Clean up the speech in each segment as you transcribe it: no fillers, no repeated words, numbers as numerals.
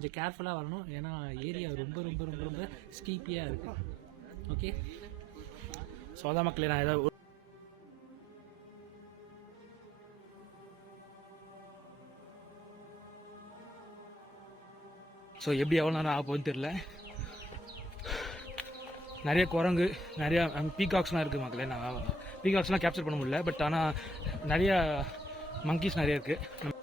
கொஞ்சம் கேர்ஃபுல்லாக வரணும், ஏன்னா ஏரியா ரொம்ப ரொம்ப ரொம்ப ரொம்ப ஸ்டீப்பியாக இருக்குது. ஓகே, ஸோ அதான் மக்களே, நான் ஏதாவது ஸோ எப்படி எவ்வளோ நேரம் ஆக போகுதுன்னு தெரில. நிறைய குரங்கு, நிறையா பீகாக்ஸ்லாம் இருக்குது மக்களே. நான் பீகாக்ஸ்லாம் கேப்சர் பண்ண முடியல, பட் ஆனால் நிறையா மங்கீஸ் நிறைய இருக்குது.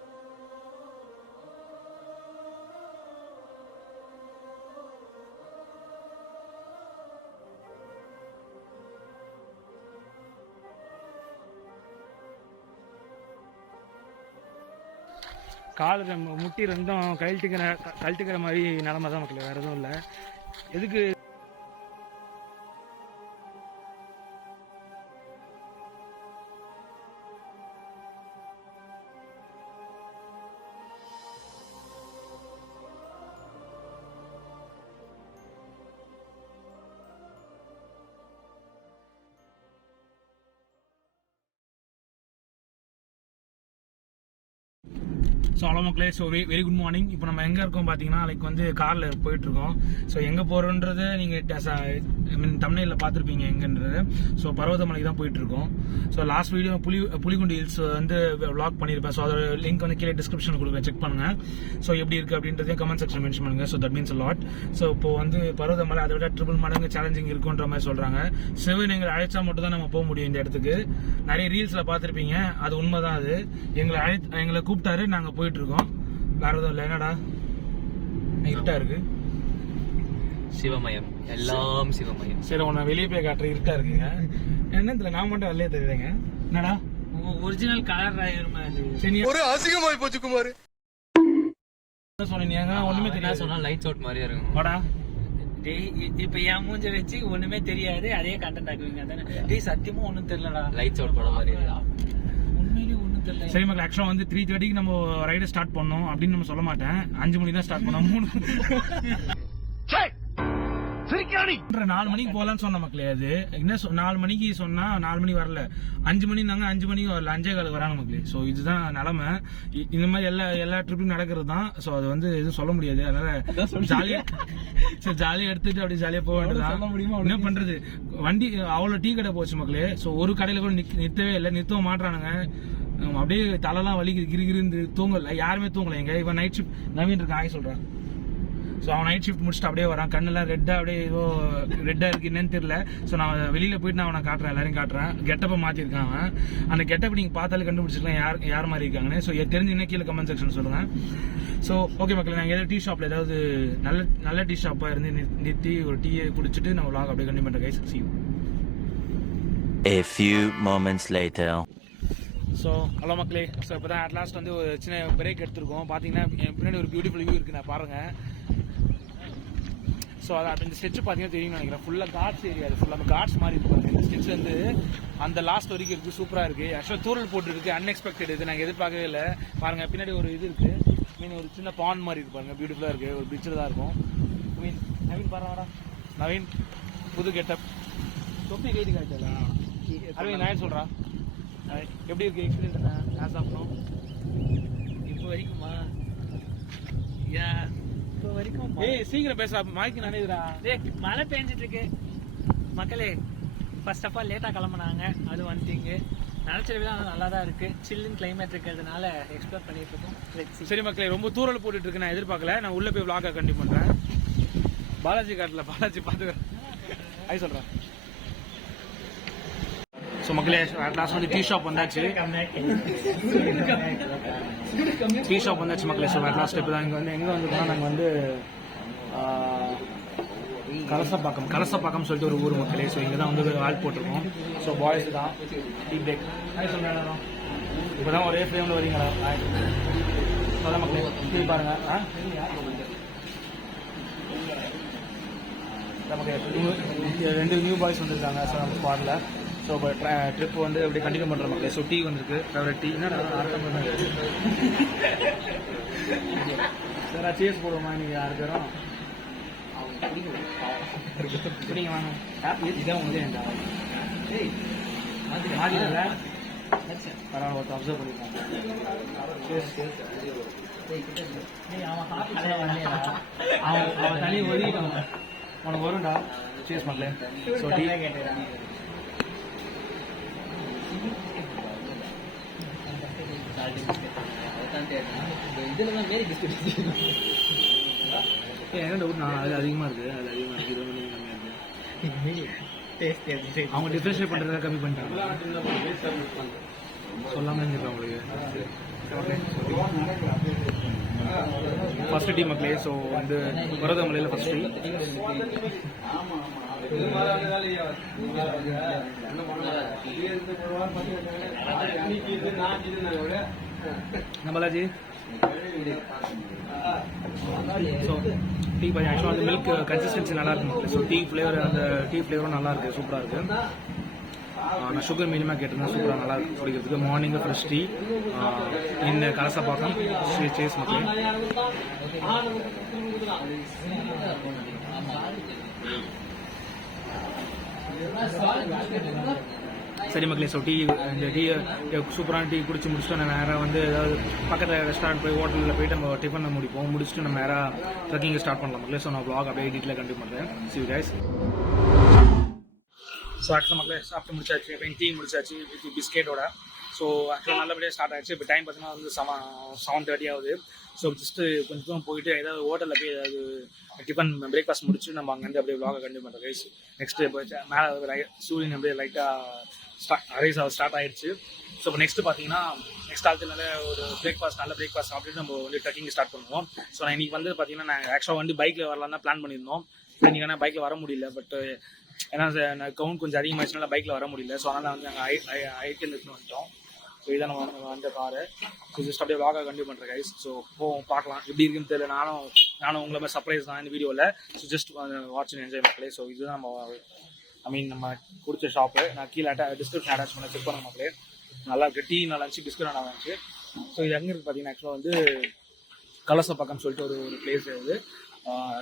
கால் முட்டி ரெண்டும் கழட்டுக்கிற மாதிரி நிலமை தான் மக்கள், வேறு எதுவும் இல்லை. எதுக்கு ஸோ அவ்வளோ மக்களே. So very good morning. இப்போ நம்ம எங்கே இருக்கோம் பார்த்தீங்கன்னா, லைக் வந்து காரில் போயிட்டுருக்கோம். ஸோ எங்கே போகிறோன்றது நீங்கள் தமிழ்நாட்டில் பார்த்துருப்பீங்க எங்கன்றது. ஸோ பர்வதமலைக்கு தான் போயிட்டுருக்கோம். ஸோ லாஸ்ட் வீடியோ புலிகுண்டு ஹில்ஸ் வந்து விளாக் பண்ணியிருப்பேன். ஸோ அதோட லிங்க் வந்து கீழே டிஸ்கிரிப்ஷன் கொடுக்குறேன், செக் பண்ணுங்கள். ஸோ எப்படி இருக்குது அப்படின்றதையும் கமெண்ட் செக்ஷன் மென்ஷன் பண்ணுங்கள். So that means lot. So இப்போ வந்து பர்வதமலை அதை விட ட்ரிபிள் மடங்கு சேலஞ்சிங் இருக்குன்ற மாதிரி சொல்கிறாங்க. சிவன் எங்களை அழைச்சா மட்டும் தான் நம்ம போக முடியும் இந்த இடத்துக்கு. நிறைய ரீல்ஸில் பார்த்துருப்பீங்க, அது உண்மை தான். அது எங்களை கூப்பிட்டாரு, நாங்கள் போயிட்டு இருக்கோம். வேற எதுவும் இல்லை. என்னடா இருட்டா இருக்கு? சிவமயம், எல்லாம் சிவமயம். சரி, உன்னை வெளியே போய் காட்டுற. இருட்டா இருக்குங்க. என்ன நான் மட்டும் வெளியே தெரியுதுங்க. என்னடா ஒரிஜினல் கலர் சரி, ஒரு அசிங்கமாய் போச்சு குமார். சொன்னீங்க ஒண்ணுமே தெரியாது. சொன்னா லைட்ஸ் அவுட் மாதிரியா இருக்கும். வாடா, இப்ப என் மூஞ்ச வச்சு ஒண்ணுமே தெரியாது, அதே கண்டென்ட் ஆக்குவீங்க தானே? டேய் சத்தியமா ஒண்ணும் தெரியலடா. லைட்ஸ் அவுட் படம் மாதிரி உண்மையிலேயே ஒண்ணும் தெரியல. சரி மக்கள், ஆக்சுவலா வந்து 3:30க்கு நம்ம ரைடை ஸ்டார்ட் பண்ணோம் அப்படின்னு நம்ம சொல்ல மாட்டேன். 5 மணிக்கு தான் ஸ்டார்ட் பண்ணோம். 4 மணிக்கு போகலான்னு சொன்ன மக்களே. அது என்ன 4 மணிக்கு சொன்னா 4 மணி வரல, 5 மணி நாங்க 5 மணிக்கு வரல, 5:15 வராங்க மக்களே. ஸோ இதுதான் நிலைமை. இந்த மாதிரி எல்லா ட்ரிப்பும் நடக்கிறது தான். ஸோ அது வந்து எதுவும் சொல்ல முடியாது. அதனால ஜாலியா எடுத்துட்டு அப்படியே ஜாலியா போக வேண்டியதான். என்ன பண்றது, வண்டி அவ்வளோ டீ கடை போச்சு மக்களே. ஸோ ஒரு கடையில கூட நிறுத்தவே இல்லை, நிறுத்தவும் மாட்டானுங்க. அப்படியே தலைலாம் வலிக்குது, கிரிகிருந்து தூங்கல, யாருமே தூங்கல. எங்க இவன் நைட் ஷிஃப்ட் நவீன் இருக்கான், ஆகி சொல்றான். ஸோ அவன் நைட் ஷிஃப்ட் முடிச்சுட்டு அப்படியே வரான். கண்ணெல்லாம் ரெட்டாக அப்படியே ஏதோ ரெட்டாக இருக்கு, என்னன்னு தெரியல. ஸோ நான் வெளியில் போயிட்டு நான் அவனை காட்டுறேன், எல்லாரையும் காட்டுறேன். கெட்டப்பை மாற்றிருக்கான் அவன். அந்த கெட்டப்பை நீங்கள் பார்த்தாலே கண்டுபிடிச்சிக்கலாம் யார் மாதிரி இருக்காங்கன்னு. ஸோ தெரிஞ்சுன்னா கீழே கமெண்ட் செக்ஷன் சொல்லுங்கள். ஸோ ஓகே மக்கள், நாங்கள் ஏதாவது டீ ஷாப்பில் ஏதாவது நல்ல டீ ஷாப்பாக இருந்து நிறுத்தி ஒரு டீயை குடிச்சிட்டு நம்ம vlog அப்படியே கண்டிப்பாக பண்ணுறேன் guys. See you. A few moments later. So hello மக்களே. ஸோ இப்போ தான் அட்லாஸ்ட் வந்து ஒரு சின்ன பிரேக் எடுத்துருக்கோம். பார்த்தீங்கன்னா என் பின்னாடி ஒரு பியூட்டிஃபுல் வியூ இருக்குது, நான் பாருங்கள். ஸோ அது இந்த ஸ்டெச் பார்த்தீங்கன்னா தெரியும்னு நினைக்கிறேன். ஃபுல்லாக காட்ஸ் ஏரியா, அது ஃபுல்லாக காட்ஸ் மாதிரி இருக்குது. இந்த ஸ்டெச் வந்து அந்த லாஸ்ட் வரைக்கும் இருக்குது, சூப்பராக இருக்குது. ஆக்சுவலாக தூரல் போட்டுருக்கு, அன்எக்ஸ்பெக்டட். இது நாங்கள் எதிர்பார்க்கவே இல்லை. பாருங்கள் பின்னாடி ஒரு இது இருக்குது, மீன் ஒரு சின்ன பாண்ட் மாதிரி இருக்குது பாருங்கள், பியூட்டிஃபுல்லாக இருக்குது. ஒரு பிரிட்ஜில் தான் இருக்கும். நவீன் பாருங்க, நவீன் புது கெட்டப், தொப்பி கைது காய்ச்சலாம். அரவிந்த் நான் சொல்கிறா, எப்படி இருக்குது எக்ஸ்பீரியன்ஸ்? என்ன சாப்பிட்றோம் இப்போ வரைக்குமா? இப்போ வரைக்கும் ஏய் சீக்கிரம் பேச, மாய்க்கு நினைக்கிறா. மழை பெஞ்சிட்டு இருக்கு மக்களே. ஃபர்ஸ்ட் ஆஃப் ஆல் லேட்டாக கிளம்புனாங்க, அது ஒன் திங்கு. நினச்ச விட நல்லா தான் இருக்கு. சில்லுன்னு கிளைமேட் இருக்கிறதுனால எக்ஸ்ப்ளோர் பண்ணிட்டு இருக்கோம். சரி மக்களே, ரொம்ப தூரல் போட்டுட்டு இருக்கு, நான் எதிர்பார்க்கல. நான் உள்ள போய் vlog கண்டினியூ பண்றேன். பாலாஜி காட்டில் பாலாஜி பார்த்துக்கிறேன், ஐ சொல்றேன். ஸோ மக்களே, லாஸ்ட் வந்து டீ ஷாப் வந்தாச்சு. டீ ஷாப் வந்தாச்சு மக்களே. ஸோ லாஸ்ட் இப்போ தான் இங்கே வந்து எங்கே வந்துருக்கோம், நாங்கள் வந்து கலசப்பாக்கம் சொல்லிட்டு ஒரு ஊர் மக்களே. ஸோ இங்கே தான் வந்து ஆள் போட்டிருக்கோம். ஸோ பாய்ஸ் தான் டீ பிரேக். ஐ சொல்கிறேன், இப்போ தான் ஒரே ஃப்ரேமில் வரீங்களா? அதான் மக்களே, டீ பாருங்க. நமக்கு 2 நியூ பாய்ஸ் வந்துருக்காங்க. ஸோ நம்ம ஸ்குவாடில். ஸோ இப்போ ட்ரிப் வந்து அப்படியே கண்டினியூ பண்ணுற மக்களே. ஸோ டீ வந்துருக்கு, ஃபேவரட் டீ. என்ன சார் சீஸ் போடுவோமா நீங்கள் 6 பேரும்? பிடிங்க வாங்க. இதான் வந்து மாற்றிடல பரவாயில்ல ஒருத்தர் அப்சர்வ் பண்ணிருக்காங்க. அவன் தனி ஒதுக்கிட்டான். உனக்கு வரும்டா. சேஸ் பண்ணல. ஸோ டீ இதுல மாரி பிஸ்கட் என்ன டவுட் நான் அதில் அதிகமாக இருக்குது. அதில் அதிகமாக இருக்குது. 20 மணி கம்மியாக இருக்குது. அவங்க டிஃப்ரென்ஷியேட் பண்ணுறத கம்மி பண்ணிட்டாங்க. சொல்லாமல் இருந்திருக்கேன் உங்களுக்கு. ஃபர்ஸ்ட் டீ மக்களே. ஸோ வந்து பரதமலையில் ஃபர்ஸ்ட் டீ. நம்மளாஜி ஸோ டீ கொஞ்சம் ஆக்சுவலாக வந்து மில்க் கன்சிஸ்டன்சி நல்லா இருக்கும். ஸோ டீ ஃப்ளேவர் அந்த டீ ஃப்ளேவரும் நல்லா இருக்குது. சூப்பராக இருக்குது. நான் சுகர் மினிமம் கேட்டிருந்தேன். சூப்பராக நல்லா இருக்குது குடிக்கிறதுக்கு. மார்னிங்கு ஃப்ரெஷ் டீ இந்த கலசப்பாக்கம் சேஸ் மக்களே. சரி மக்களே. ஸோ டீ இந்த டீ சூப்பரான டீ குடிச்சு முடிச்சுட்டு நம்ம நேராக வந்து ஏதாவது பக்கத்தில் ரெஸ்டாரண்ட் போய் ஹோட்டலில் போயிட்டு நம்ம டிஃபன் முடிப்போம். முடிச்சுட்டு நம்ம நேராக ட்ரெக்கிங்கை ஸ்டார்ட் பண்ணலாம் மக்களே. ஸோ நான் vlog அப்படியே டீட்டெயிலாக கண்டிப்பாக பண்ணுறேன். See you guys. ஸோ ஆக்சுவலாக மக்களே சாப்பிட்டு முடிச்சாச்சு. இப்போ டீ முடிச்சாச்சு வித் பிஸ்கெட்டோட. ஸோ ஆக்சுவலாக நல்லபடியாக ஸ்டார்ட் ஆகிடுச்சு. இப்போ டைம் பார்த்தீங்கன்னா வந்து 7:30 ஆகுது. ஸோ ஜஸ்ட்டு கொஞ்சம் தூரம் போயிட்டு ஏதாவது ஹோட்டலில் போய் ஏதாவது டிஃபன் பிரேக்ஃபாஸ்ட் முடிச்சு நம்ம அங்கேருந்து அப்படியே vlog கண்டிப்பாக பண்ணுறோம் கைஸ். நெக்ஸ்ட்டு போயிட்டு மேலே சூரியன் அப்படியே லைட்டாக ரைஸ் ஸ்டார்ட் ஆகிடுச்சு. ஸோ இப்போ நெக்ஸ்ட்டு பார்த்தீங்கன்னா நெக்ஸ்ட் ஆல்த்துல ஒரு நல்ல பிரேக்ஃபாஸ்ட் சாப்பிட்டு நம்ம வந்து ட்ரெக்கிங் ஸ்டார்ட் பண்ணுவோம். ஸோ நான் இன்றைக்கி வந்து பார்த்தீங்கன்னா நான் ஆக்சுவலாக வந்து பைக்கில் வரலாம் தான் பிளான் பண்ணியிருந்தோம். இன்றைக்கி ஆனால் பைக்கில் வர முடியல. பட் ஏன்னா கவுண்ட் கொஞ்சம் அதிகமாகிடுச்சுனால பைக்கில் வர முடியல. ஸோ அதனால் வந்து நாங்கள் ஐடியில் எடுத்துன்னு வந்துட்டோம். ஸோ இதான் நம்ம வந்த காரு. ஸோ ஜஸ்ட் அப்படியே vlog கண்டினியூ பண்ணுறேன் கைஸ். ஸோ பார்க்கலாம் எப்படி இருக்குன்னு தெரியல. நானும் உங்களை மாதிரி சர்ப்ரைஸ் தான் இந்த வீடியோவில். So just watch and enjoy மக்களே. ஸோ இதுதான் நம்ம குடிச்ச ஷாப்பு. நான் கீழே டிஸ்கிரிப்ஷன் அட்டாச் பண்ண செக் பண்ண மக்களே. நல்லா இருக்குது. டீ நல்லா இருந்துச்சு, பிஸ்கட் நல்லா இருந்துச்சு. ஸோ இது எங்கே இருக்குது பார்த்தீங்கன்னா ஆக்சுவலாக வந்து கலசப்பாக்கம் சொல்லிட்டு ஒரு பிளேஸ் இது.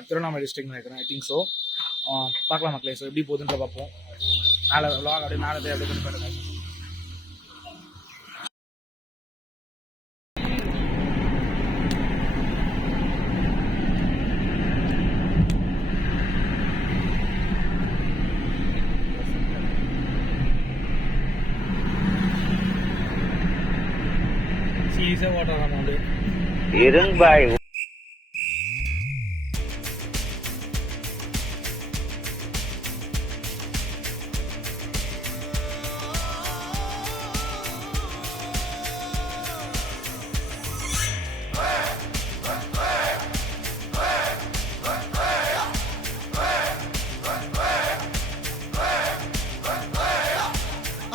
திருவண்ணாமலை டிஸ்ட்ரிக்ட் நினைக்கிறேன். I think so. பார்க்கலாம் மக்களே. ஸோ எப்படி போகுதுன்ற பார்ப்போம். மேலே vlog அப்படியே மேலே போய் அப்படியே கொண்டு போயிருக்கேன். சீரியஸாக வாட்டர் நம்ம வந்து இருங்பாய்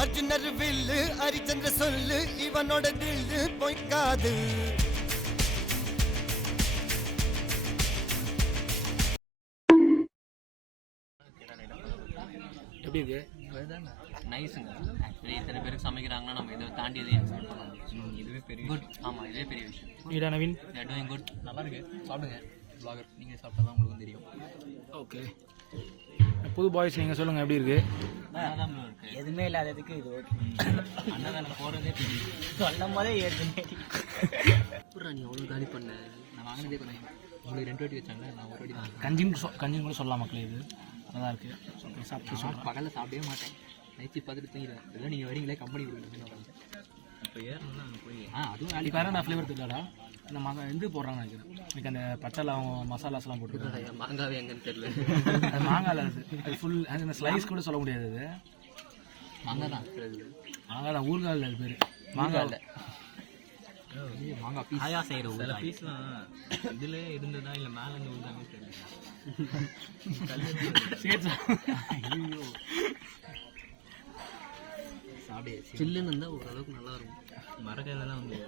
அர்ஜுனர் வில்லு ஹரிச்சந்திர சொல்லு இவனோட தில்லு பொய்க்காது. எப்படி இருக்கு? நைஸுங்க. ஆக்சுவலி இத்தனை பேருக்கு சமைக்கிறாங்கன்னா நம்ம இதை தாண்டி எதையும் எக்ஸ்பெக்ட் பண்ணலாம். இதுவே பெரிய குட். ஆமாம், இதுவே பெரிய விஷயம். நீடா நவீன்? Doing good. நல்லா இருக்கு. சாப்பிடுங்க ப்ளாகர். நீங்கள் சாப்பிட்டா தான் உங்களுக்கு தெரியும். ஓகே. புது பாய்ஸ் நீங்கள் சொல்லுங்கள் எப்படி இருக்கு? அதான் ப்ரோ இருக்கு. எதுவுமே இல்லாததுக்கு இது ஓகே. அண்ணன் போகிறதே பெரிய சொல்லும் போதே ஏற்கனவே அப்புறம் நீ அவ்வளோ காலி பண்ண. நான் வாங்கினதே கொஞ்சம் உங்களுக்கு 2 வாட்டி வச்சாங்க. நான் ஒரு வாட்டி தான். கஞ்சின்னு கூட சொல்லலாம் மக்களே. இது நல்லா இருக்குது. சாப்பிட்டு சொல்கிறேன். பகலில் சாப்பிடவே மாட்டேன். நைட்டு பார்த்துட்டு தூங்கிடுவேன். இதெல்லாம் நீங்கள் வரீங்களே கம்பெனி கொடுக்குறேன். இப்போ ஏறணும்னா அங்கே போய் அதுவும் வேலைக்கு வேறு நான் ஃப்ளேவர் தெரியலடா. இந்த இது போடுறாங்கன்னு நினைக்கிறேன். எனக்கு அந்த பட்டை அவங்க மசாலாஸ்லாம் போட்டுருக்காங்க. மாங்காவே எங்கன்னு தெரியல. அது மாங்காய் அது ஃபுல் அந்த ஸ்லைஸ் கூட சொல்ல முடியாது. அது மாங்காய் தான். மாங்காய் தான். ஊறுகாய் இல்லை அது பேர். மாங்காய் இல்லை. மாங்காய் பீஸ் ஆயா செய்கிற சில பீஸ்லாம் இதில் இருந்ததா இல்லை மேலே இருந்து விழுந்தாமே தெரியல. சாப்பிடு. சில்லுன்னு இருந்தால் ஓரளவுக்கு நல்லா இருக்கும். மரக்காயிலலாம் வந்து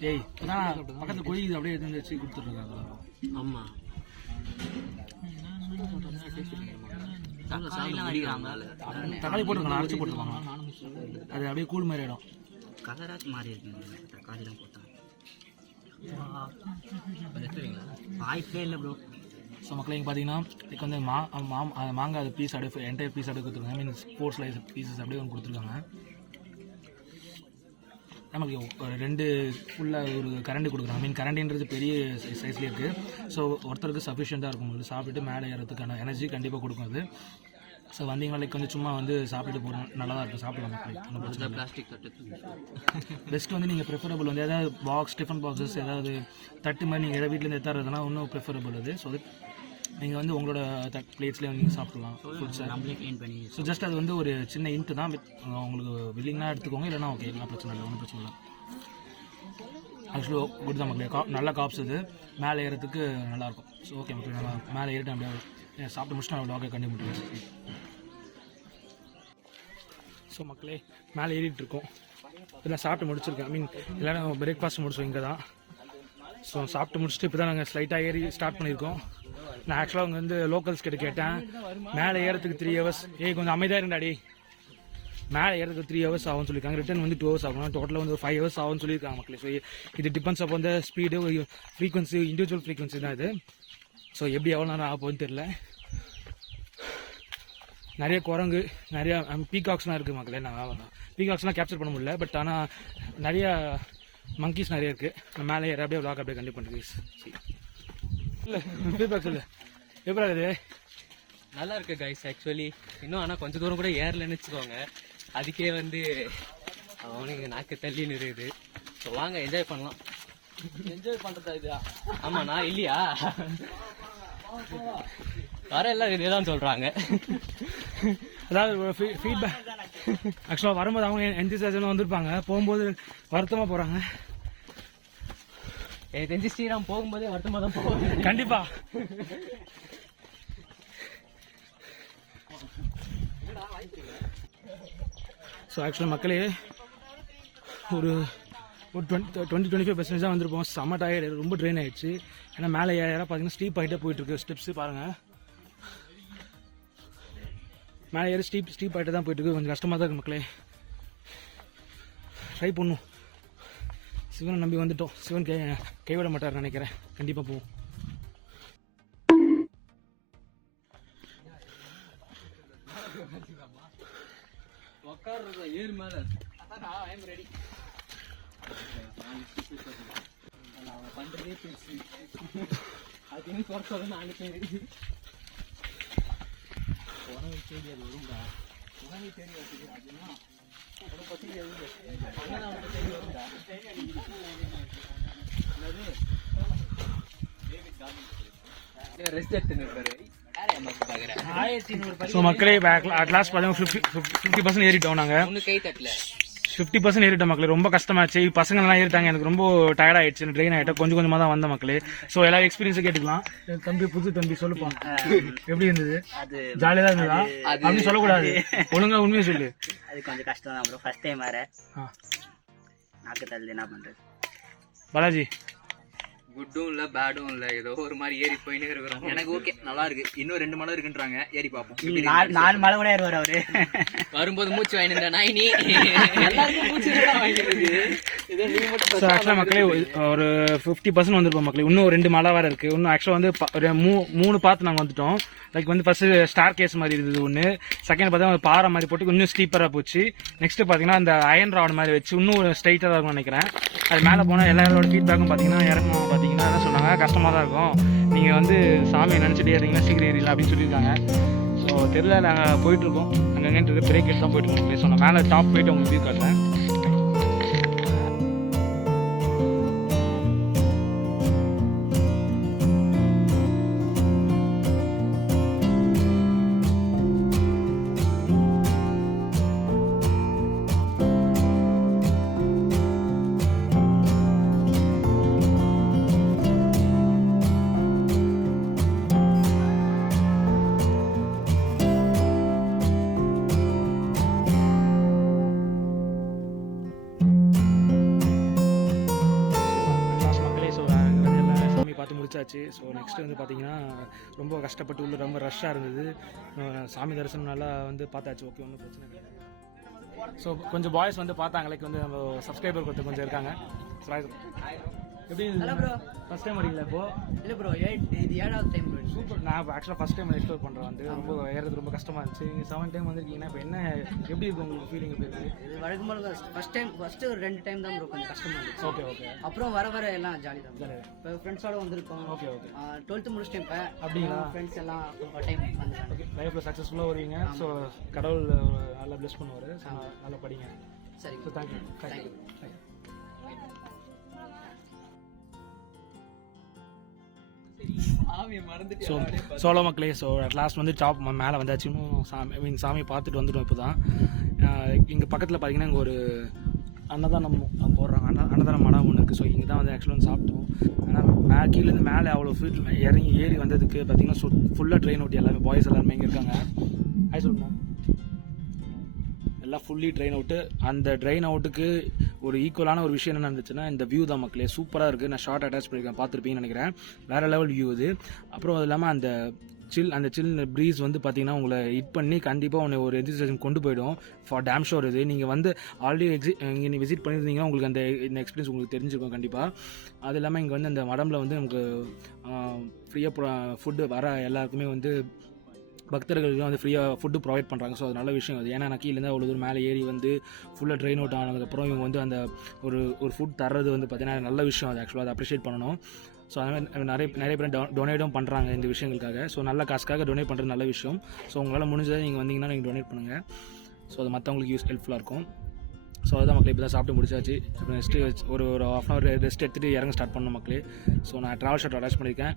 டேய் இப்போதான் பக்கத்தில் கொய்து அப்படியே எடுத்து வச்சு கொடுத்துட்ருக்காங்க. ஆமாம். தக்காளி போட்டுருக்காங்க. அரைச்சி போட்டுருக்காங்க. அது அப்படியே கூழ் மாதிரி ஆகிடும். கலராச்சு மாறி இருக்குங்க. தக்காளிலாம் போட்டாங்க. வாய்ப்பே இல்லை ப்ரோ. ஸோ மக்களே இங்கே பார்த்தீங்கன்னா இதுக்கு வந்து மாங்காய் அது பீஸ் அப்படியே என்டையர் பீஸ் அப்படியே கொடுத்துருக்காங்க. மீன்ஸ் 4 ஸ்லைஸ் பீசஸ் அப்படியே ஒன்று கொடுத்துருக்காங்க. நமக்கு ஒரு 2 ஃபுல்லாக ஒரு கரண்டி கொடுக்குறாங்க. மீன் கரண்டின்றது பெரிய சைஸ்லேயே இருக்குது. ஸோ ஒருத்தருக்கு சஃபிஷியண்ட்டாக இருக்கும். உங்களுக்கு சாப்பிட்டுட்டு மேலே ஏறதுக்கான எனர்ஜி கண்டிப்பாக கொடுக்கும் அது. ஸோ வந்தீங்கன்னா லைக் கொஞ்சம் சும்மா வந்து சாப்பிட்டுட்டு போகணும், நல்லா தான் இருக்கும், சாப்பிடலாம் மக்கள். ஒன்றும் பிரச்சனை இல்லை. பிளாஸ்டிக் தட்டு பெஸ்ட் வந்து நீங்கள் ப்ரிஃபரபிள் வந்து ஏதாவது பாக்ஸ் டிஃபன் பாக்ஸஸ் ஏதாவது தட்டு மாதிரி நீங்கள் எதாவது வீட்டிலேருந்து எடுத்துறதுனா இன்னும் ப்ரிஃபரபிள் அது. ஸோ அது நீங்கள் வந்து உங்களோட பிளேட்ஸ்லேயே வந்து நீங்கள் சாப்பிடலாம் ஃபுட்ஸை நம்மளே க்ளீன் பண்ணி. ஸோ ஜஸ்ட் அது வந்து ஒரு சின்ன இன்ட்டு தான். உங்களுக்கு வில்லிங்னா எடுத்துக்கோங்க, இல்லைனா ஓகே, எல்லாம் பிரச்சனை இல்லை, ஒன்றும் பிரச்சனை இல்லை. ஆக்சுவலி குட் தான் மக்களே, நல்ல காப்ஸ் இது, மேலே ஏறதுக்கு நல்லாயிருக்கும். ஸோ ஓகே மக்கள், நல்லா மேலே ஏறிட்டு அப்படியே சாப்பிட்டு முடிச்சுட்டு நான் வ்ளாகை கண்டிப்பாக முடியும். ஸோ மக்களே மேலே ஏறிட்டு இருக்கோம். இதெல்லாம் சாப்பிட்டு முடிச்சிருக்கேன். மீன் எல்லோரும் பிரேக்ஃபாஸ்ட் முடிச்சோம் இங்கே தான். ஸோ சாப்பிட்டு முடிச்சுட்டு இப்போ தான் நாங்கள் ஸ்லைட்டாக ஏறி ஸ்டார்ட் பண்ணியிருக்கோம். நான் ஆக்சுவலாக அவங்க வந்து லோக்கல்ஸ் கிட்ட கேட்டேன், மேலே ஏறதுக்கு 3 hours, கொஞ்சம் அமைதியாக இருந்தாடி, மேலே ஏறதுக்கு 3 hours ஆகும்னு சொல்லியிருக்காங்க. ரிட்டர்ன் வந்து 2 hours ஆகும். டோட்டலாக வந்து 5 hours ஆகும்னு சொல்லியிருக்காங்க மக்களே. ஸோ இது டிபெண்ட்ஸ் அப்போ வந்து ஸ்பீடு, ஃப்ரீக்வன்சி, இண்டிவிஜுவல் ஃப்ரீக்வன்சி தான் இது. ஸோ எப்படி எவ்வளோ நேரம் ஆக போகுதுன்னு தெரியல. நிறைய குரங்கு, நிறையா பீகாக்ஸ்லாம் இருக்குது மக்களே. நான் பீகாக்ஸ்லாம் கேப்சர் பண்ண முடியல, பட் ஆனால் நிறையா மங்கீஸ் நிறைய இருக்குது. நான் மேலே ஏற அப்படியே விளாக் அப்படியே கண்டிப்பாக பண்ணுறேன். இல்லை பீகாக்ஸ் இல்லை, எப்படி இருக்குது? நல்லா இருக்கு கைஸ் ஆக்சுவலி. இன்னும் ஆனால் கொஞ்சம் தூரம் கூட ஏறலன்னு வச்சுக்கோங்க. அதுக்கே வந்து அவனுக்கு நாக்கு தள்ளி நிறுது. ஸோ வாங்க என்ஜாய் பண்ணலாம். என்ஜாய் பண்ணுறதா இது? ஆமாம், நான் இல்லையா? வர எல்லாம் இதே தான் சொல்கிறாங்க. அதாவது ஃபீட்பேக் ஆக்சுவலாக வரும்போது அவங்க என்திசாஜெல்லாம் வந்திருப்பாங்க, போகும்போது வருத்தமாக போகிறாங்க. எனக்கு தெரிஞ்சு ஸ்ரீராம் போகும்போதே வருத்தமாக தான் போவாங்க கண்டிப்பா. ஸோ ஆக்சுவலாக மக்களே ஒரு 20-25% தான் வந்திருப்போம். செம்ம டயர்டு, ரொம்ப ட்ரெயின் ஆகிடுச்சு. ஏன்னா மேலே ஏற பார்த்தீங்கன்னா ஸ்டீப் ஆகிட்டே போயிட்டுருக்கு. ஸ்டெப்ஸு பாருங்கள், மேலே ஏறி ஸ்டீப் ஆகிட்டே தான் போயிட்டுருக்கு. கொஞ்சம் கஷ்டமாக தான் இருக்குது மக்களே. ட்ரை பண்ணும். சிவனை நம்பி வந்துட்டோம். சிவன் கைவிட மாட்டார் நினைக்கிறேன். கண்டிப்பாக போவோம். ஏறு மேலே பண்றதே பெருசு. அதுன்னு சொல்ல 4 பேர் உணவு தேடி அது வரும்டா. உணவு தேடி வருது அப்படின்னா ஒரு பத்தி தேடி வரும்டா. ரெஸ்ட் எடுத்துன்னு இருப்பாரு. ஸோ மக்களே அட் லாஸ்ட் பார்த்தீங்கன்னா 50% ஏறிட்டோம். நாங்கள் ஒன்று கை தட்டல 50% ஏறிட்டோம் மக்களே. ரொம்ப கஷ்டமாச்சு. பசங்கள்லாம் ஏறிட்டாங்க. எனக்கு ரொம்ப டயர்ட் ஆயிடுச்சு, ட்ரெயின் ஆகிட்டேன். கொஞ்சம் கொஞ்சமாக தான் வந்த மக்களே. ஸோ எல்லாரும் எக்ஸ்பீரியன்ஸை கேட்டுக்கலாம். தம்பி, புது தம்பி, சொல்லுப்பா எப்படி இருந்தது? ஜாலியாக தான் இருந்ததா? அப்படின்னு சொல்லக்கூடாது, ஒழுங்கா உண்மையை சொல்லு. அது கொஞ்சம் கஷ்டம் தான் ப்ரோ, ஃபர்ஸ்ட் டைம் வேற. நாக்கு தள்ளி என்ன பண்றது? பாலாஜி, குட்டும் இல்லை பேடும் இல்லை, ஏதோ ஒரு மாதிரி ஏறி போயினே இருக்கிறோம். எனக்கு ஓகே, நல்லா இருக்கு. இன்னும் 2 மலை இருக்குன்றாங்க, ஏறி பார்ப்போம். 4 மலை கூட ஏறுவார் அவரு. வரும்போது மூச்சு வாங்கிட்டு நாய் நீ எல்லாருக்கும் மூச்சு வாங்கிட்டு. ஸோ ஆக்சுவலாக மக்களே ஒரு 50% வந்திருப்போம் மக்களே. இன்னும் 2 மலை வேறு இருக்குது. இன்னும் ஆக்சுவலாக வந்து ஒரு 3 பார்த்து நாங்கள் வந்துட்டோம். லைக் வந்து ஃபர்ஸ்ட் ஸ்டார் கேஸ் மாதிரி இருந்தது ஒன்று. செகண்ட் பார்த்தா பாறை மாதிரி போட்டு இன்னும் ஸ்டீப்பராக போச்சு. நெக்ஸ்ட் பார்த்தீங்கன்னா அந்த அயன் ராட் மாதிரி வச்சு இன்னும் ஒரு ஸ்ட்ரைட்டாக இருக்கும்னு நினைக்கிறேன். அது மேலே போனால் எல்லாரோட ஃபீட்பேக்கும் பார்த்தீங்கன்னா இறங்கும் பார்த்தீங்கன்னா என்ன சொன்னாங்க, கஷ்டமாக தான் இருக்கும், நீங்கள் வந்து சாமியை நினச்சிட்டே இருந்தீங்கன்னா சீக்கிரம் ஏறிடலாம் அப்படின்னு சொல்லியிருக்காங்க. ஸோ தெரியல, நாங்கள் போயிட்டுருக்கோம். அங்கே எங்கேன்ட்டு பிரேக் எடுத்து தான் போயிட்டுருக்கோம். சொன்னோம் மேலே டாப் போயிட்டு உங்களுக்கு வியூ காட்டுறேன். முடிச்சாச்சு. ஸோ நெக்ஸ்ட் வந்து பார்த்தீங்கன்னா ரொம்ப கஷ்டப்பட்டு உள்ள ரொம்ப ரஷ்ஷாக இருந்தது. சாமி தரிசனம் நல்லா வந்து பார்த்தாச்சு. ஓகே, ஒன்றும் பிரச்சனை கிடையாது. ஸோ கொஞ்சம் பாய்ஸ் வந்து பார்த்தாங்க, லைக் வந்து நம்ம சப்ஸ்கிரைபர் கொஞ்சம் இருக்காங்க. எப்படி ஹலோ ப்ரோ. ஃபர்ஸ்ட் டைம் வரீங்களா இப்போ? இல்லை ப்ரோ, இது 7வது டைம் ப்ரோ. சூப்பர். நான் ஆக்சுவலாக ஃபஸ்ட் டைம் எக்ஸ்ப்ளோர் பண்ணுறேன் வந்து ரொம்ப ஏறது ரொம்ப கஷ்டமாக இருந்துச்சு. நீங்கள் 7 டைம் வந்திருக்கீங்கன்னா இப்போ என்ன எப்படி இருக்கு உங்களுக்கு ஃபீலிங் எப்படி இருக்கு? இது வழக்கம் போல ஃபஸ்ட்டு ஒரு 2 டைம் தான் ப்ரோ கொஞ்சம் கஷ்டமாக இருந்துச்சு. Okay okay. அப்புறம் வர எல்லாம் ஜாலி தான். இப்போ ஃப்ரெண்ட்ஸோட வந்திருக்கோம். Okay okay. 12th முடிச்சிட்டேன் இப்போ. அப்படிங்களா? ஃப்ரெண்ட்ஸ் எல்லாம் ஒரு டைம் வந்துருக்காங்க. ஓகே, லைஃப்பில் சக்ஸஸ்ஃபுல்லாக வருவீங்க. ஸோ கடவுள் நல்லா ப்ளெஸ் பண்ணுவார். ஸோ நல்லா படிங்க. சரி. So thank you. Thank you. So solo மக்களே, ஸோ அட் லாஸ்ட் வந்து டாப் மேலே வந்தாச்சு. இன்னும் சாமியை பார்த்துட்டு வந்துட்டோம் இப்போ தான். இங்கே பக்கத்தில் பார்த்தீங்கன்னா இங்கே ஒரு அன்னதானம் போடுறாங்க. அன்னதானம் மடம் ஒன்று இருக்குது. ஸோ இங்கே தான் வந்து ஆக்சுவலாக வந்து சாப்பிட்டோம். ஆனால் கீழேருந்து மேலே அவ்வளோ ஃபீட் ஏறி வந்ததுக்கு பார்த்தீங்கன்னா ஃபுல்லாக ட்ரெயின் ஓட்டி எல்லாமே பாய்ஸ் எல்லாருமே இங்கே இருக்காங்க. ஆய் சொல்லுங்கள். எல்லாம் ஃபுல்லி ட்ரெயின் அவுட்டு. அந்த ட்ரெயின் அவுட்டுக்கு ஒரு ஈக்குவலான ஒரு விஷயம் என்ன நடந்துச்சுன்னா இந்த வியூ தான் மக்களே. சூப்பராக இருக்குது. நான் ஷார்ட் அட்டாச் பண்ணியிருக்கேன், பார்த்துருப்பீங்கன்னு நினைக்கிறேன். வேறு லெவல் வியூ இது. அப்புறம் அது இல்லாமல் அந்த சில் ப்ரீஸ் வந்து பார்த்தீங்கன்னா உங்களை ஹிட் பண்ணி கண்டிப்பாக உன்னை ஒரு எஜுகேஷன் கொண்டு போயிடும். ஃபார் டேம் ஷோர் இது. நீங்கள் வந்து ஆல்ரெடி இங்கே விசிட் பண்ணியிருந்தீங்கன்னா உங்களுக்கு இந்த எக்ஸ்பீரியன்ஸ் உங்களுக்கு தெரிஞ்சிருக்கும் கண்டிப்பாக. அது இல்லாமல் இங்கே வந்து அந்த மடமில் வந்து நமக்கு ஃப்ரீயாக ஃபுட்டு வர எல்லாருக்குமே வந்து பக்தர்களுக்கு வந்து ஃப்ரீயாக ஃபுட்டு ப்ரொவைட் பண்ணுறாங்க. ஸோ அது நல்ல விஷயம் அது. ஏன்னா நான் கீழேருந்து அவ்வளோ தூரம் மேலே ஏறி வந்து ஃபுல்லாக ட்ரெயின் அவுட் ஆனதுக்கப்புறம் இவங்க வந்து அந்த ஒரு ஃபுட் தர்றது வந்து பார்த்தீங்கன்னா நல்ல விஷயம் அது. ஆக்சுவலாக அதை அப்ரிஷியேட் பண்ணணும். ஸோ அதுமாதிரி நிறைய பேர் டொனேட்டும் பண்ணுறாங்க இந்த விஷயங்களுக்காக. ஸோ நல்ல காசுக்காக டொனேட் பண்ணுறது நல்ல விஷயம். ஸோ உங்களால் முடிஞ்சதை நீங்கள் வந்தீங்கன்னா நீங்கள் டொனேட் பண்ணுங்கள். ஸோ அது மற்றவங்களுக்கு ஹெல்ப்ஃபுல்லாக இருக்கும். ஸோ அதுதான் மக்களே, இப்போ தான் சாப்பிட்டு முடிச்சாச்சு. இப்போ நெக்ஸ்ட்டு ஒரு ½ hour ரெஸ்ட் எடுத்துகிட்டு இறங்க ஸ்டார்ட் பண்ணணும் மக்களே. ஸோ நான் ட்ராவல் ஷாட் அட்டாச் பண்ணியிருக்கேன்.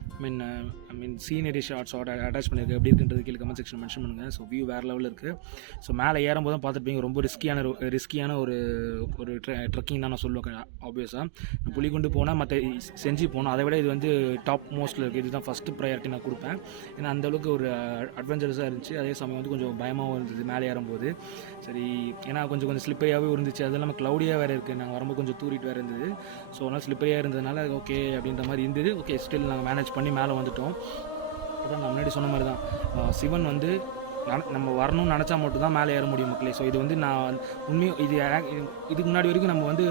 ஐ மீன் சீனரி ஷார்ட்ஸ் அட்டாச் பண்ணியிருக்கேன். எப்படி இருக்குன்றது கீழே கமெண்ட் செக்ஷன் மென்ஷன் பண்ணுங்கள். ஸோ வியூ வேறு லெவலில் இருக்குது. ஸோ மேலே ஏறும்போது தான் பார்த்துருப்பீங்க ரொம்ப ரிஸ்கியான ஒரு ட்ரெக்கிங் தான் நான் சொல்லுவேன். ஆப்வியஸாக நான் புலிகுண்டு போனால் மற்ற செஞ்சு போனோம். அதை விட இது வந்து டாப் மோஸ்ட்டில் இருக்குது. இதுதான் ஃபஸ்ட்டு ப்ரையாரிட்டி நான் கொடுப்பேன். ஏன்னா அந்தளவுக்கு ஒரு அட்வென்ச்சரஸாக இருந்துச்சு. அதே சமயம் வந்து கொஞ்சம் பயமாகவும் இருந்தது மேலே ஏறும்போது. சரி, ஏன்னா கொஞ்சம் ஸ்லிப்பரியாகவே இருந்துச்சு. அது இல்லாமல் க்ளவுடியாக வேறு இருக்குது. நாங்கள் வரும்போது கொஞ்சம் தூரிட்டு வேறு இருந்தது. ஸோ அதனால் ஸ்லிப்பரியாக இருந்ததுனால ஓகே அப்படின்ற மாதிரி இருந்தது. ஓகே, ஸ்டில் நாங்கள் மேனேஜ் பண்ணி மேலே வந்துவிட்டோம். அதான் நான் முன்னாடி சொன்ன மாதிரி தான் சிவன் வந்து நம்ம வரணும்னு நினச்சா மட்டும் தான் மேலே ஏற முடியும் மக்களே. ஸோ இது வந்து நான் உண்மையும் இதுக்கு முன்னாடி வரைக்கும் நம்ம வந்து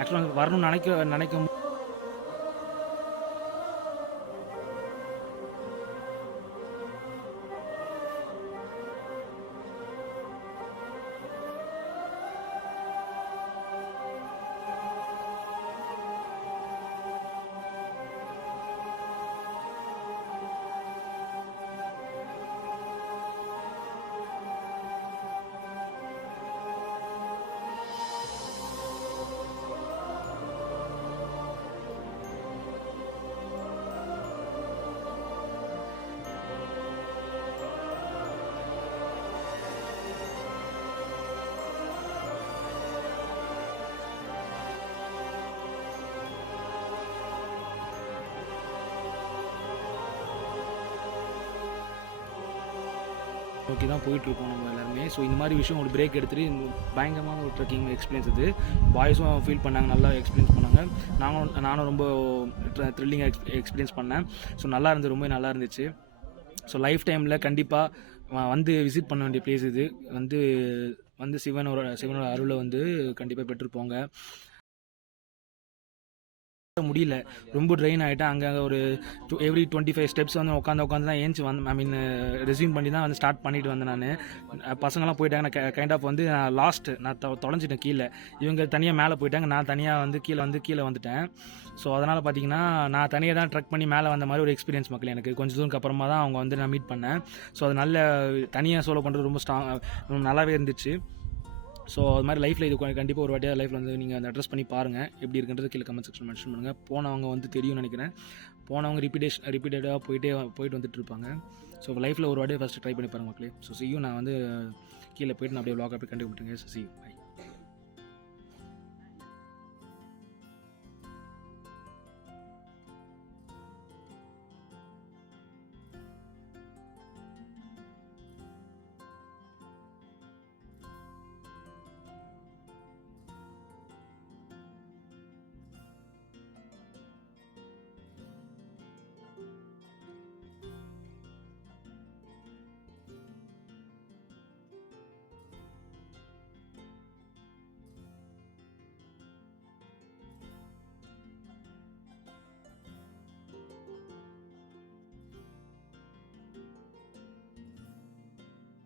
ஆக்சுவலாக வரணும்னு நினைக்க நோக்கி தான் போயிட்டுருக்கோம் நம்ம எல்லாருமே. ஸோ இந்த மாதிரி விஷயம் ஒரு பிரேக் எடுத்துகிட்டு பயங்கரமான ஒரு ட்ரெக்கிங் எக்ஸ்பீரியன்ஸ் இது. பாய்ஸும் ஃபீல் பண்ணாங்க, நல்லா எக்ஸ்பீரியன்ஸ் பண்ணாங்க. நானும் ரொம்ப த்ரில்லிங்காக எக்ஸ்பீரியன்ஸ் பண்ணேன். ஸோ நல்லா இருந்தது, ரொம்ப நல்லா இருந்துச்சு. ஸோ லைஃப் டைமில் கண்டிப்பாக வந்து விசிட் பண்ண வேண்டிய பிளேஸ் இது. வந்து சிவனோட அருளை வந்து கண்டிப்பாக பெற்றுப்போங்க. முடியல, ரொம்ப ட்ரெயின் ஆகிட்டேன். அங்கே ஒரு எவ்ரி 25 ஸ்டெப்ஸ் வந்து உட்காந்து தான் ஏஞ்சி ஐ மீன் ரெஸ்யூம் பண்ணி தான் வந்து ஸ்டார்ட் பண்ணிட்டு வந்தேன். நான் பசங்களாம் போயிட்டாங்க. நான் கைண்ட் ஆஃப் வந்து நான் தொலைஞ்சிட்டேன் கீழே. இவங்க தனியாக மேலே போயிட்டாங்க, நான் தனியாக வந்து கீழே வந்துட்டேன். ஸோ அதனால் பார்த்தீங்கன்னா நான் தனியாக தான் ட்ரெக் பண்ணி மேலே வந்த மாதிரி ஒரு எக்ஸ்பீரியன்ஸ் மக்கள் எனக்கு. கொஞ்சம் தூரம் அப்புறமா தான் அவங்க வந்து நான் மீட் பண்ணேன். ஸோ அது நல்ல தனியாக சோலோ பண்ணுறது ரொம்ப நல்லாவே இருந்துச்சு. ஸோ அது மாதிரி லைஃப்பில் இது கண்டிப்பாக ஒரு வாட்டியாக லைஃப்பில் வந்து நீங்கள் அந்த அட்ரஸ் பண்ணி பாருங்கள் எப்படி இருக்குன்றது கீழே கமெண்ட் செக்ஷன் மென்ஷன் பண்ணுங்கள். போனவங்க வந்து தெரியும்னு நினைக்கிறேன். போனவங்க ரிப்பீட்டடாக போயிட்டு வந்துட்டு இருப்பாங்க. ஸோ லைஃப்பில் ஒரு வாட்டியாக ஃபஸ்ட்டு ட்ரை பண்ணி பாருங்கள் மக்களே. ஸோ சியும் நான் வந்து கீழே போய்ட்டு நான் அப்படியே vlog அப்படியே கண்டிப்பாக விட்டுருங்க. So see you.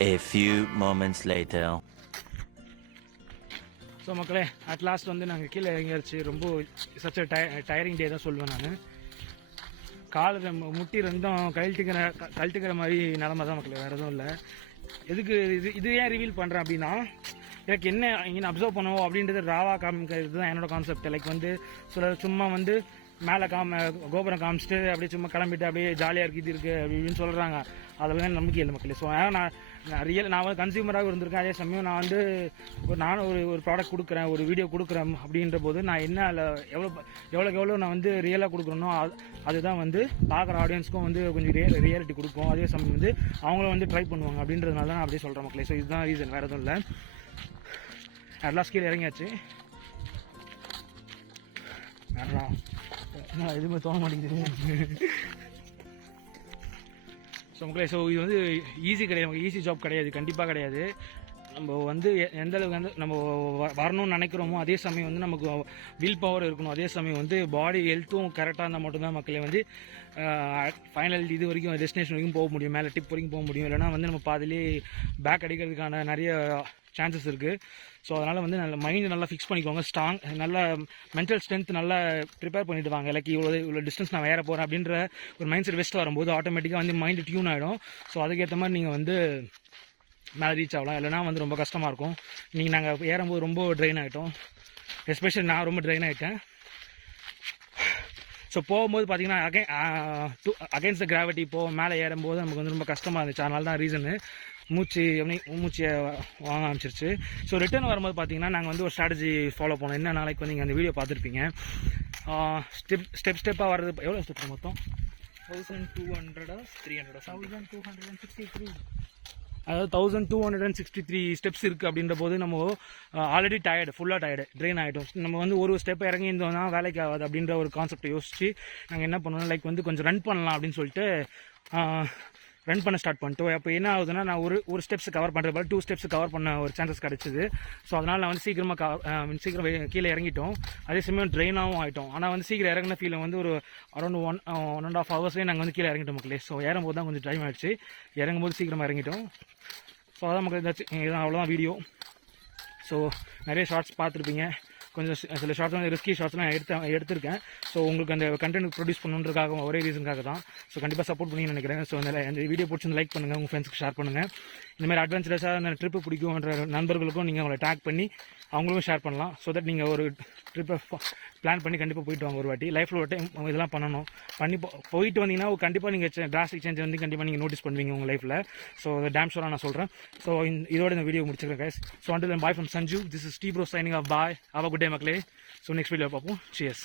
A few moments later. So மக்களே அட் லாஸ்ட் வந்து நாங்கள் கீழே இறங்கியாச்சு. ரொம்ப சச் டயரிங் டே தான் சொல்லுவேன் நான். கால் முட்டி ரெண்டும் கழட்டிக்கிற மாதிரி நிலமை தான் மக்களே, வேறு எதுவும் இல்லை. எதுக்கு இது ஏன் ரிவீல் பண்ணுறேன் அப்படின்னா, எனக்கு என்ன இங்கே அப்சர்வ் பண்ணுவோம் அப்படின்றது ராவா காமிக்கிறது தான் என்னோட கான்செப்ட். லைக் வந்து சும்மா வந்து மேலே கோபுரம் காமிச்சிட்டு அப்படியே சும்மா கிளம்பிட்டு அப்படியே ஜாலியாக இருக்குது இருக்குது அப்படின்னு சொல்கிறாங்க. அதெல்லாம் நம்பிக்கை இல்லை மக்களே. ஸோ நான் வந்து கன்சியூமராக இருந்திருக்கேன். அதே சமயம் நான் வந்து நானும் ஒரு ப்ராடக்ட் கொடுக்குறேன், ஒரு வீடியோ கொடுக்குறேன் அப்படின்ற போது நான் என்ன அதில் எவ்வளோக்கு நான் வந்து ரியலாக கொடுக்குறேனோ அதுதான் வந்து பார்க்குற ஆடியன்ஸ்க்கும் வந்து கொஞ்சம் ரியாலிட்டி கொடுக்கும். அதே சமயம் வந்து அவங்களும் வந்து ட்ரை பண்ணுவாங்க அப்படின்றதுனால தான் நான் அப்படியே சொல்கிறேன் மக்களே. ஸோ இதுதான் ரீசன், வேறு எதுவும் இல்லை. அட்லாஸ் கீழே இறங்கியாச்சு. எதுவுமே தோண மாட்டேங்குது. ஸோ மக்களே, ஸோ இது வந்து ஈஸி கிடையாது, ஈஸி ஜாப் கிடையாது, கண்டிப்பாக கிடையாது. நம்ம வந்து எந்த அளவுக்கு வந்து நம்ம வரணும்னு நினைக்கிறோமோ அதே சமயம் வந்து நமக்கு வில் பவர் இருக்கணும். அதே சமயம் வந்து பாடி ஹெல்த்தும் கரெக்டாக இருந்தால் மட்டும்தான் மக்களே வந்து ஃபைனல் இது வரைக்கும் டெஸ்டினேஷன் வரைக்கும் போக முடியும், மேலே டிப் வரைக்கும் போக முடியும். இல்லைனா வந்து நம்ம பாதிலே பேக் அடிக்கிறதுக்கான நிறைய சான்சஸ் இருக்குது. ஸோ அதனால் வந்து நல்ல மைண்டு நல்லா ஃபிக்ஸ் பண்ணிக்கோங்க, ஸ்ட்ராங் நல்ல மென்டல் ஸ்ட்ரென்த் நல்லா ப்ரிப்பேர் பண்ணிட்டு வாங்க. லைக் இவ்வளோ டிஸ்டன்ஸ் நான் வேற போகிறேன் அப்படின்ற ஒரு மைண்ட் செட் வெஸ்ட் வரும்போது ஆட்டோமேட்டிக்காக வந்து மைண்டு டியூன் ஆகிடும். ஸோ அதுக்கேற்ற மாதிரி நீங்கள் வந்து மேலே ரீச் ஆகலாம். இல்லைனா வந்து ரொம்ப கஷ்டமாக இருக்கும். நாங்கள் ஏறும்போது ரொம்ப ட்ரெயின் ஆகிட்டோம், எஸ்பெஷலி நான் ரொம்ப ட்ரெயின் ஆகிட்டேன். ஸோ போகும்போது பார்த்தீங்கன்னா அகெயின்ஸ்ட் த கிராவிட்டி மேலே ஏறும்போது நமக்கு வந்து ரொம்ப கஷ்டமாக இருந்துச்சு. அதனால தான் ரீசனு மூச்சியை வாங்க ஆரம்பிச்சிருச்சு. ஸோ ரிட்டர்ன் வரும்போது பார்த்தீங்கன்னா நாங்கள் வந்து ஒரு ஸ்ட்ராட்டஜி ஃபாலோ பண்ணோம். என்ன நாளைக்கு வந்து நீங்கள் அந்த வீடியோ பார்த்துருப்பீங்க. ஸ்டெப்பாக வர்றது எவ்வளோ ஸ்டெப் மொத்தம் 1200 1263 அதாவது 1263 ஸ்டெப்ஸ் இருக்குது. அப்படின்ற போது நம்ம ஆல்ரெடி ஃபுல்லாக டயர்டு ட்ரெயின் ஆகிட்டோம். நம்ம வந்து ஒரு ஸ்டெப் இறங்கி இருந்தோம்னா வேலைக்கு ஆகாது அப்படின்ற ஒரு கான்செப்டை யோசிச்சு நாங்கள் என்ன பண்ணோம், லைக் வந்து கொஞ்சம் ரன் பண்ணலாம் அப்படின்னு சொல்லிட்டு ரன் பண்ண ஸ்டார்ட் பண்ணிட்டோம். அப்போ என்ன ஆகுதுன்னா, நான் ஒரு ஸ்டெப்ஸ் கவர் பண்ணுறது போல 2 ஸ்டெப்ஸ் கவர் பண்ண ஒரு சான்சஸ் கிடச்சிது. ஸோ அதனால் நான் வந்து சீக்கிரம் கீழே இறங்கிட்டோம். அதே சமயம் ட்ரெயினாகவும் ஆகிட்டோம். ஆனால் வந்து சீக்கிரம் இறங்கின ஃபீலை வந்து ஒரு அரௌண்ட் 1.5 ஹவர்ஸ்லேயே நாங்கள் வந்து கீழே இறங்கிட்டோம் மக்களே. ஸோ ஏறும்போது தான் கொஞ்சம் டைம் ஆகிடுச்சு, இறங்கும்போது சீக்கிரமாக இறங்கிட்டோம். ஸோ அதான் மக்கள் இதான் அவ்வளோதான் வீடியோ. ஸோ நிறைய ஷார்ட்ஸ் பார்த்துருப்பீங்க, கொஞ்சம் சில ஷார்ட்ஸ் வந்து ரிஸ்கி ஷார்ட்ஸ்லாம் எடுத்திருக்கேன். ஸோ உங்களுக்கு அந்த கண்டென்ட் ப்ரொடியூஸ் பண்ணுறதுக்காக ஒரே ரீசனுக்காக தான். ஸோ கண்டிப்பாக சப்போர்ட் பண்ணி நினைக்கிறேன். ஸோ இந்த வீடியோ பிடிச்சி லைக் பண்ணுங்கள், உங்கள் ஃப்ரெண்ட்ஸ்க்கு ஷேர் பண்ணுங்கள். இந்தமாதிரி அட்வென்ச்சரஸாக அந்த ட்ரிப்பு பிடிக்கும்ன்ற நண்பர்களுக்கும் நீங்கள் அவங்களை டேக் பண்ணி அவங்களுக்கும் ஷேர் பண்ணலாம். ஸோ தட் நீங்கள் ஒரு ட்ரிப்பை பிளான் பண்ணி கண்டிப்பாக போயிட்டு வாங்க. ஒரு வாட்டி லைஃப்பில் ஒரு டைம் இதெல்லாம் பண்ணணும். போயிட்டு வந்தீங்கன்னா கண்டிப்பாக நீங்கள் டிராஸ்டிக் சேஞ்ச் வந்து கண்டிப்பாக நீங்கள் நோட்டீஸ் பண்ணுவீங்க உங்கள் லைஃப்பில். ஸோ டேம் ஷோராக நான் சொல்கிறேன். ஸோ இதோட இந்த வீடியோ முடிச்சுக்கிறேன் guys. So until bye from Sanju, this is the bro signing off bye. Have a good day மக்களே. ஸோ நெக்ஸ்ட் வீடியோ பார்ப்போம். சியர்ஸ்.